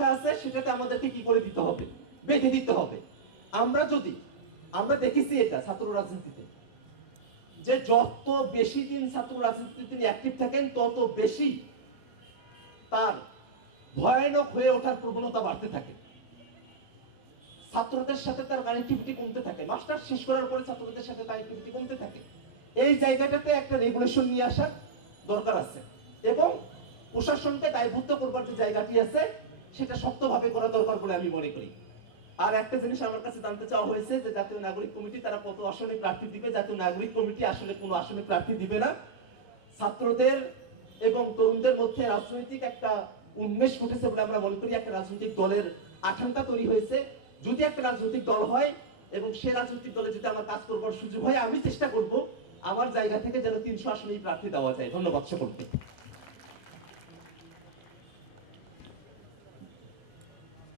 লেখা আছে সেটাতে আমাদেরকে কি করে দিতে হবে? বেঁধে দিতে হবে। আমরা যদি, আমরা দেখেছি এটা ছাত্র রাজনীতিতে। যে যত বেশি দিন ছাত্র রাজনীতিতে তিনি অ্যাক্টিভ থাকেন, তত বেশি তার ভয়ানক হয়ে ওঠার প্রবণতা বাড়তে থাকে। ছাত্রদের সাথে তার কানেক্টিভিটি কমতে থাকে। মাস্টার শেষ করার পরে ছাত্রদের সাথে কানেক্টিভিটি কমতে থাকে। এই জায়গাটাতে একটা রেগুলেশন নিয়ে আসার দরকার আছে। এবং প্রশাসনকে দায়ভুক্ত করবার যে জায়গাটি আছে সেটা শক্তভাবে করা দরকার বলে আমি মনে করি। আর একটা জিনিস আমার কাছে জানতে চাওয়া হয়েছে যে জাতীয় নাগরিক কমিটি তারা কত আসনে প্রার্থী দিবে? জাতীয় নাগরিক কমিটি আসলে কোনো আসনে প্রার্থী দিবে না। ছাত্রদের এবং তরুণদের মধ্যে রাজনৈতিক একটা উন্মেষ ঘটেছে বলে আমরা মনে করি। একটা রাজনৈতিক দলের আকাঙ্ক্ষা তৈরি হয়েছে। যদি একটা রাজনৈতিক দল হয় এবং সে রাজনৈতিক দলে যদি আমার কাজ করবার সুযোগ হয়, আমি চেষ্টা করব আমার জায়গা থেকে যেন তিনশো আসনেই প্রার্থী দেওয়া যায়। ধন্যবাদ সকলকে।